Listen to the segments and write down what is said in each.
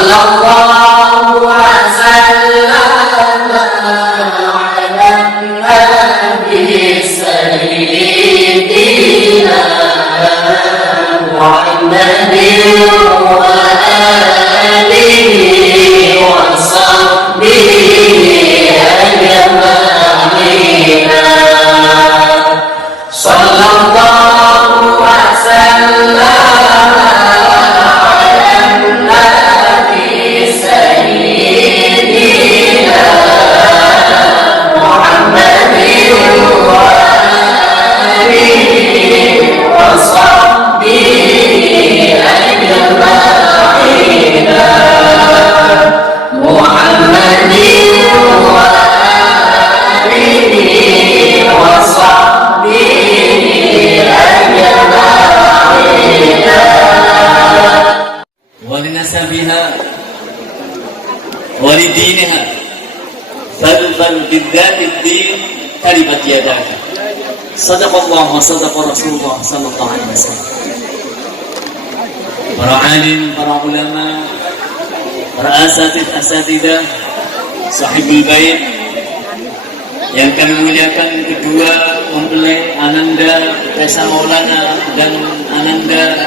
Sallallahu wasallam ala nabi sayyidina Muhammadin wa alihi wa sahbihi ajma'in. Sallallahu wasallam walidiniha bal bidzatid din taribat yadaka. Sadaqallah wa sadaqa Rasulullah sallallahu alaihi wasallam. Para alim, para ulama, para asatidah, sahibul bait yang kami muliakan, kedua mempelai Ananda Resa Maulana dan Ananda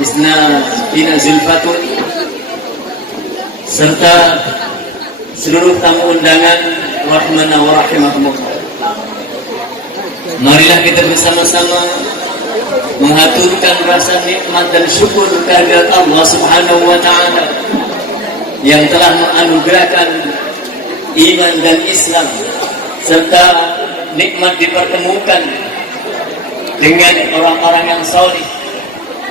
Isna Bina Zulfatun, serta seluruh tamu undangan rahmana wa rahimakumullah. Marilah kita bersama-sama mengaturkan rasa nikmat dan syukur kehadirat Allah Subhanahu wa taala yang telah menganugerahkan iman dan Islam serta nikmat dipertemukan dengan orang-orang yang saleh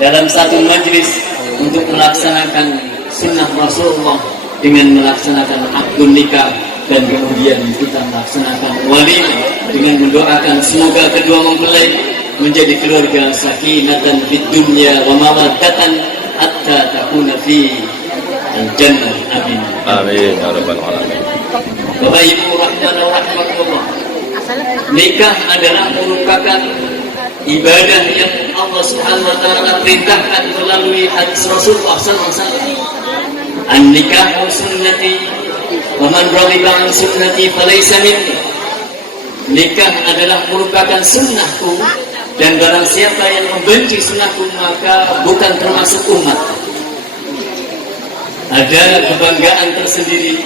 dalam satu majlis untuk melaksanakan sunnah Rasulullah dengan melaksanakan akad nikah, dan kemudian kita melaksanakan walimah dengan mendoakan semoga kedua mempelai menjadi keluarga sakinatan fid dunya wa mawaddatan hatta takuna fi al-jannah. Amin. Amin ya rabbal alamin. Bapak Ibu rahimana wa rahimakumullah, nikah adalah merupakan ibadah yang Allah Subhanahu wa taala perintahkan melalui hadis Rasulullah sallallahu alaihi wasallam. An-nikahu sunnati wa man raghiba an sunnati falaysa minni. Nikah adalah merupakan sunnahku, dan barang siapa yang membenci sunnahku maka bukan termasuk umat. Ada kebanggaan tersendiri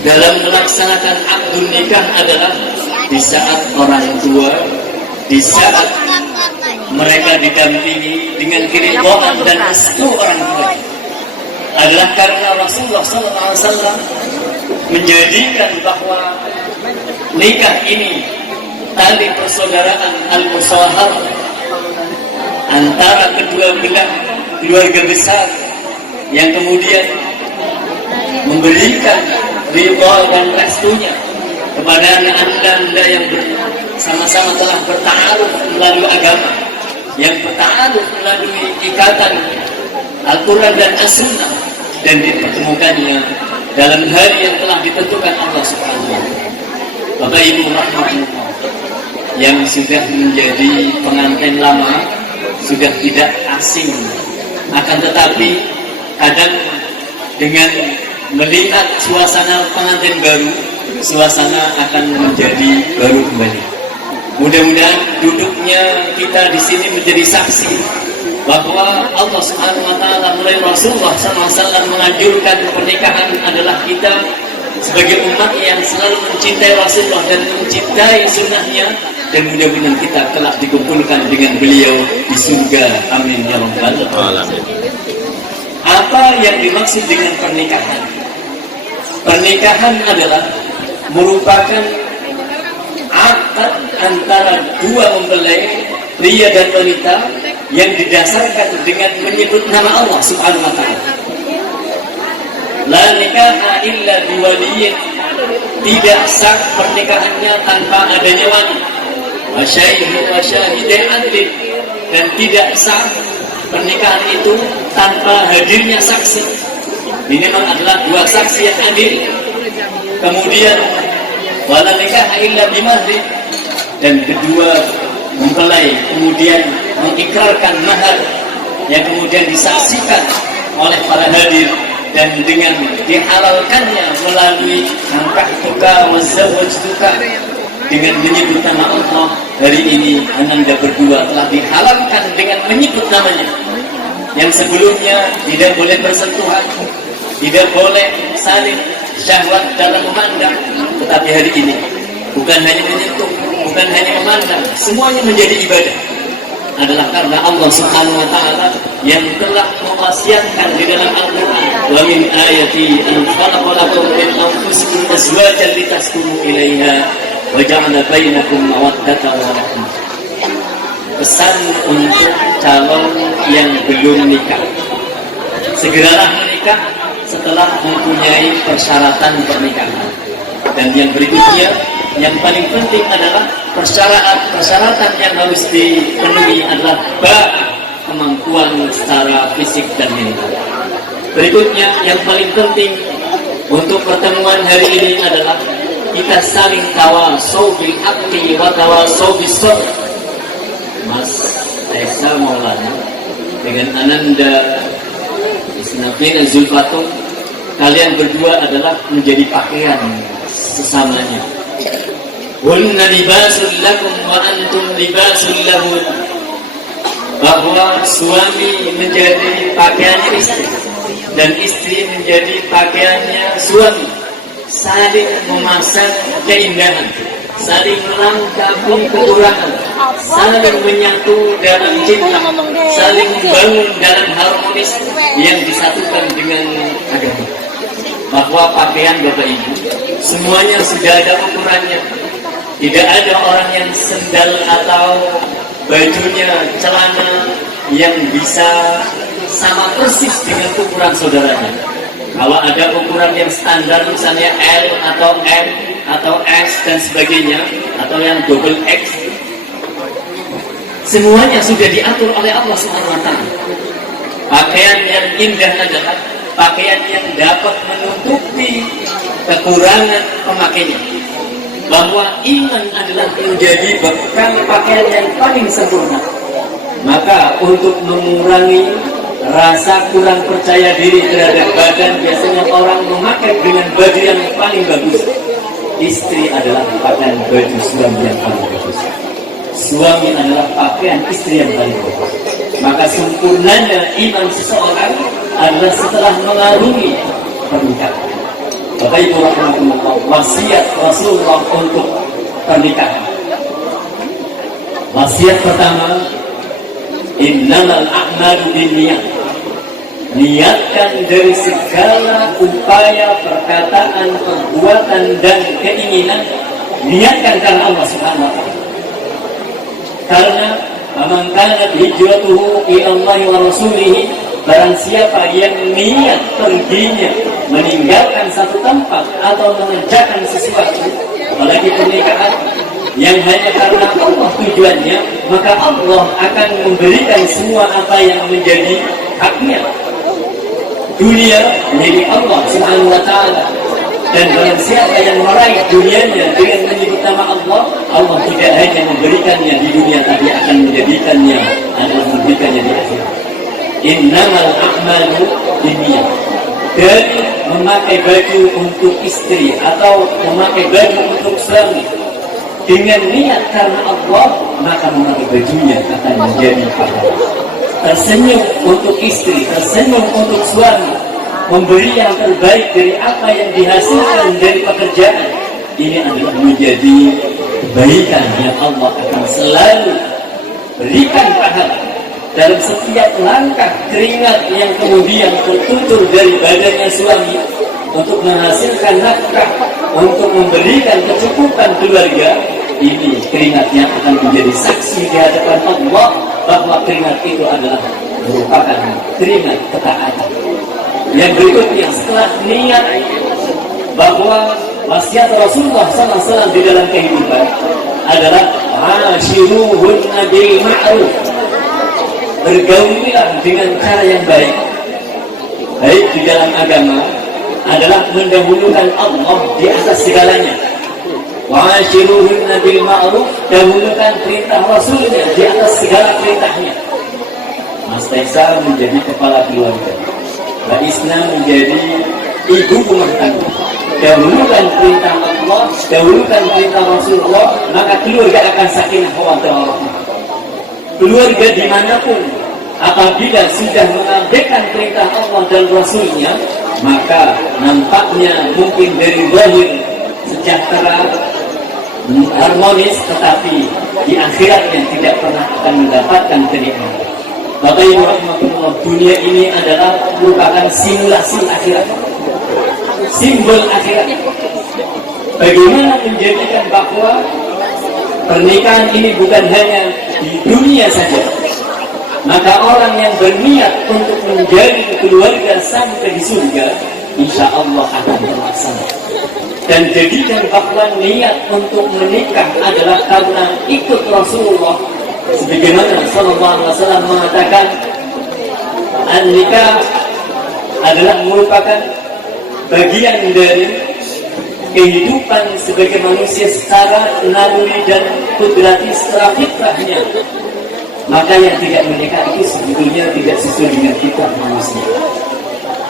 dalam melaksanakan akad nikah adalah di saat orang tua, di saat mereka didampingi dengan keridhaan dan restu orang tua, adalah karena Rasulullah SAW menjadikan bahwa nikah ini tali persaudaraan al-musahar antara kedua belah keluarga besar yang kemudian memberikan ridha dan restunya kepada anda yang sama-sama telah bertaaruf melalui agama, yang bertaaruf melalui ikatan Al-Quran dan As-Sunnah, dan dipertemukannya dalam hari yang telah ditentukan Allah Subhanahu wa taala. Bapak Ibu rahmatullah yang sudah menjadi pengantin lama sudah tidak asing, akan tetapi kadang dengan melihat suasana pengantin baru, suasana akan menjadi baru kembali. Mudah-mudahan duduknya kita di sini menjadi saksi bahwa Allah Subhanahu wa taala melalui Rasulullah SAW menganjurkan pernikahan adalah kita sebagai umat yang selalu mencintai Rasulullah dan mencintai sunnahnya, dan mudah-mudahan kita kelak dikumpulkan dengan beliau di surga. Amin ya rabbal alamin. Apa yang dimaksud dengan pernikahan? Pernikahan adalah merupakan akad antara dua mempelai, pria dan wanita, yang didasarkan dengan menyebut nama Allah Subhanahu wa taala. La nikaha illa biwaliyin. Tidak sah pernikahannya tanpa adanya wali. Wa syahidai adlin. Dan tidak sah pernikahan itu tanpa hadirnya saksi. Minimal adalah dua saksi yang adil. Kemudian wala nikaha illa bimahri. Dan kedua mempelai kemudian mengikrarkan mahar yang kemudian disaksikan oleh para hadir dan dengan dihalalkannya melalui angkat tuka mazawaj tuka dengan menyebut nama Allah. Hari ini Ananda berdua telah dihalalkan dengan menyebut namanya. Yang sebelumnya tidak boleh bersentuhan, tidak boleh saling syahwat dalam memandang, tetapi hari ini bukan hanya menyentuh, bukan hanya memandang, semuanya menjadi ibadah adalah karena Allah Subhanahu wa taala yang telah mewasiatkan di dalam Al-Qur'an, wa min ayati an khalaqa lakum min anfusikum azwajan litaskunu ilaiha wa ja'ala bainakum mawaddatan wa rahmah. Pesan untuk calon yang belum nikah, segeralah menikah setelah mempunyai persyaratan pernikahan. Dan yang berikutnya, yang paling penting adalah persyaratan yang harus dipenuhi adalah kemampuan secara fisik dan mental. Berikutnya, yang paling penting untuk pertemuan hari ini adalah kita saling tawasau bil haqqi wa tawasau bis sabr. Mas Esa Maulana dengan Ananda Isnafin Zulfatun, kalian berdua adalah menjadi pakaian sesamanya. Hunna libasul lakum wa antum libasul lahun. Bahwa suami menjadi pakaiannya istri dan istri menjadi pakaiannya suami, saling memasang keindahan, saling melengkapi kekurangan, saling menyatu dalam cinta, saling membangun dalam harmonis yang disatukan dengan agama. Bahwa pakaian Bapak Ibu semuanya sudah ada ukurannya. Tidak ada orang yang sendal atau bajunya, celana yang bisa sama persis dengan ukuran saudaranya. Kalau ada ukuran yang standar misalnya L atau M atau S dan sebagainya, atau yang double X, semuanya sudah diatur oleh Allah SWT. Pakaian yang indah adalah pakaian yang dapat menutupi kekurangan pemakainya. Bahwa iman adalah menjadi bekal pakaian yang paling sempurna. Maka untuk mengurangi rasa kurang percaya diri terhadap badan, biasanya orang memakai dengan baju yang paling bagus. Istri adalah pakaian baju suami yang paling bagus. Suami adalah pakaian istri yang paling bagus. Maka sempurnanya iman seseorang adalah setelah mengarungi pernikahan. Bapak Ibu rahimahullah, wasiat Rasulullah untuk pernikahan. Wasiat pertama, innamal a'malu binniyat. Niatkan dari segala upaya, perkataan, perbuatan dan keinginan, niatkan karena Allah Subhanahu wa taala. Karena man kanat hijratuhu ila Allah wa rasulih, barang siapa yang niat perginya meninggalkan satu tempat atau mengerjakan sesuatu, apalagi pernikahan yang hanya karena Allah tujuannya, maka Allah akan memberikan semua apa yang menjadi haknya. Dunia milik Allah Subhanahu wa taala, dan barang siapa yang meraih dunianya dengan menyebut nama Allah, Allah tidak hanya memberikannya di dunia, tapi akan menjadikannya adalah memberikannya di akhirat. Innamal a'malu binniyat. Dari memakai baju untuk istri atau memakai baju untuk suami dengan niat karena Allah, maka memakai bajunya akan menjadi pahala. Tersenyum untuk istri, tersenyum untuk suami, memberi yang terbaik dari apa yang dihasilkan dari pekerjaan, ini adalah menjadi kebaikan yang Allah akan selalu berikan pahala. Dalam setiap langkah keringat yang kemudian tertutur dari badannya suami untuk menghasilkan nafkah, untuk memberikan kecukupan keluarga, ini keringatnya akan menjadi saksi di hadapan Allah bahwa keringat itu adalah merupakan keringat ketaatan. Yang berikutnya, setelah niat bahwa wasiat Rasulullah SAW di dalam kehidupan adalah ashiruhunna bil ma'ruf. Bergaulilah dengan cara yang baik. Baik di dalam agama adalah mendahulukan Allah di atas segalanya. Wa'ashiruhunna bil ma'ruf, dahulukan perintah Rasulnya di atas segala perintahnya. Mas Taisa menjadi kepala keluarga. Islam menjadi ibu rumah tangga. Dahulukan perintah Allah, dahulukan perintah Rasulullah, maka keluarga akan sakinah mawaddah. Keluarga dimanapun apabila sudah mengabaikan perintah Allah dan Rasulnya, maka nampaknya mungkin dari zahir sejahtera, harmonis, tetapi di akhiratnya tidak pernah akan mendapatkan kenikmatan. Bapak Ibu rahimahullah, dunia ini adalah merupakan simulasi akhirat, simbol akhirat. Bagaimana menjadikan bahwa pernikahan ini bukan hanya di dunia saja, maka orang yang berniat untuk menjadi keluarga sampai di surga, insya Allah akan terlaksana. Dan jadikan bahwa niat untuk menikah adalah karena ikut Rasulullah, sebagaimana Sallallahu Alaihi Wasallam mengatakan, nikah adalah merupakan bagian dari kehidupan sebagai manusia secara naluri dan kudrati secara fitrahnya. Maka yang tidak menikah itu sebetulnya tidak sesuai dengan fitrah manusia.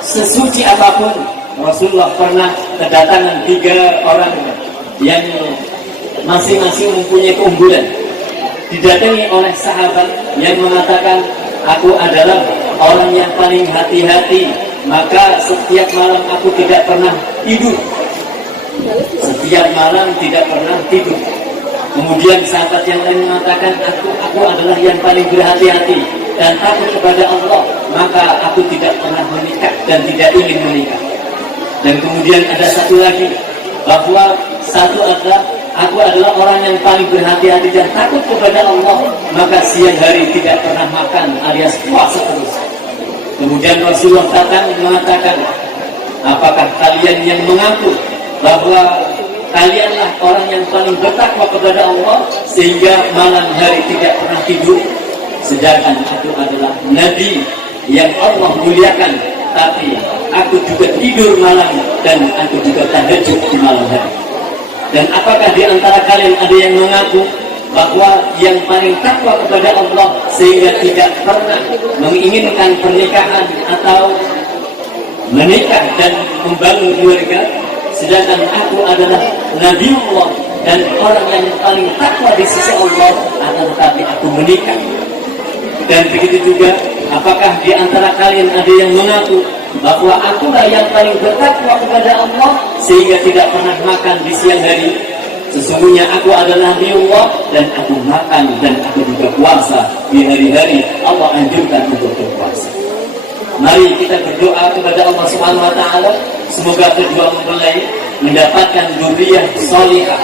Sesuci apapun, Rasulullah pernah kedatangan 3 orang yang masing-masing mempunyai keunggulan. Didatangi oleh sahabat yang mengatakan, aku adalah orang yang paling hati-hati, maka setiap malam aku tidak pernah tidur. Setiap malam tidak pernah tidur. Kemudian sahabat yang lain mengatakan, aku adalah yang paling berhati-hati dan takut kepada Allah, maka aku tidak pernah menikah dan tidak ingin menikah. Dan kemudian ada satu lagi, bahwa satu adalah aku adalah orang yang paling berhati-hati dan takut kepada Allah, maka siang hari tidak pernah makan alias puasa terus. Kemudian Rasulullah datang mengatakan, apakah kalian yang mengaku bahwa kalianlah orang yang paling bertakwa kepada Allah sehingga malam hari tidak pernah tidur? Sedangkan aku adalah Nabi yang Allah muliakan, tapi aku juga tidur malam dan aku juga tahajud di malam hari. Dan apakah di antara kalian ada yang mengaku bahwa yang paling takwa kepada Allah sehingga tidak pernah menginginkan pernikahan atau menikah dan membangun keluarga? Sedangkan aku adalah Nabiullah dan orang yang paling takwa di sisi Allah, akan tetapi aku menikah. Dan begitu juga, apakah di antara kalian ada yang mengaku bahwa akulah yang paling bertakwa kepada Allah sehingga tidak pernah makan di siang hari? Sesungguhnya aku adalah Nabiullah dan aku makan dan aku juga puasa di hari-hari Allah anjurkan untuk berpuasa. Mari kita berdoa kepada Allah Subhanahu wa taala, semoga kedua mempelai mendapatkan dzurriyyah shalihah,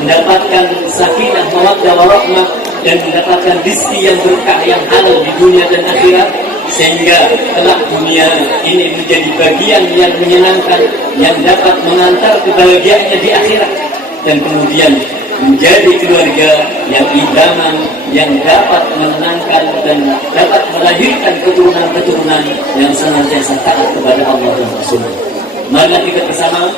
mendapatkan sakinah mawaddah warahmah, dan mendapatkan rezeki yang berkah yang halal di dunia dan akhirat, sehingga kelak dunia ini menjadi bagian yang menyenangkan yang dapat mengantar kebahagiaannya di akhirat, dan kemudian menjadi keluarga yang idaman, yang dapat menenangkan dan dapat melahirkan keturunan-keturunan yang senantiasa taat kepada Allah dan Rasul-Nya. Mari kita bersama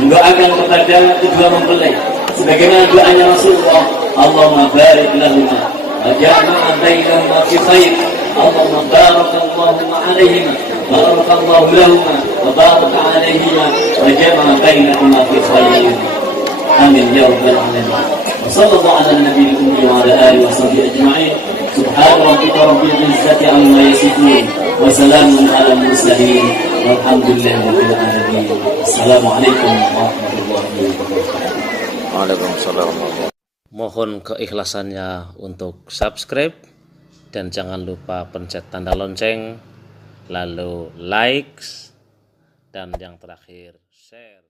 mendoakan kepada kedua mempelai sebagaimana doanya Rasulullah, Allahumma barik lahuma wa ja'alna bainahuma fi khair, Allahumma barakallahu alaihima wa barakallahu lahuma wa baraka alaihima wa jama'a bainahuma fi khair. Amin ya rabbal alamin. Wassallallahu ala nabiyil ummi wa ala alihi washabbihi ajma'in. Subhana rabbika rabbil izzati amma yasifun wa salamun ala mursalin walhamdulillahi rabbil alamin. Assalamualaikum warahmatullahi wabarakatuh. Waalaikumsalam. Mohon keikhlasannya untuk subscribe dan jangan lupa pencet tanda lonceng, lalu likes, dan yang terakhir share.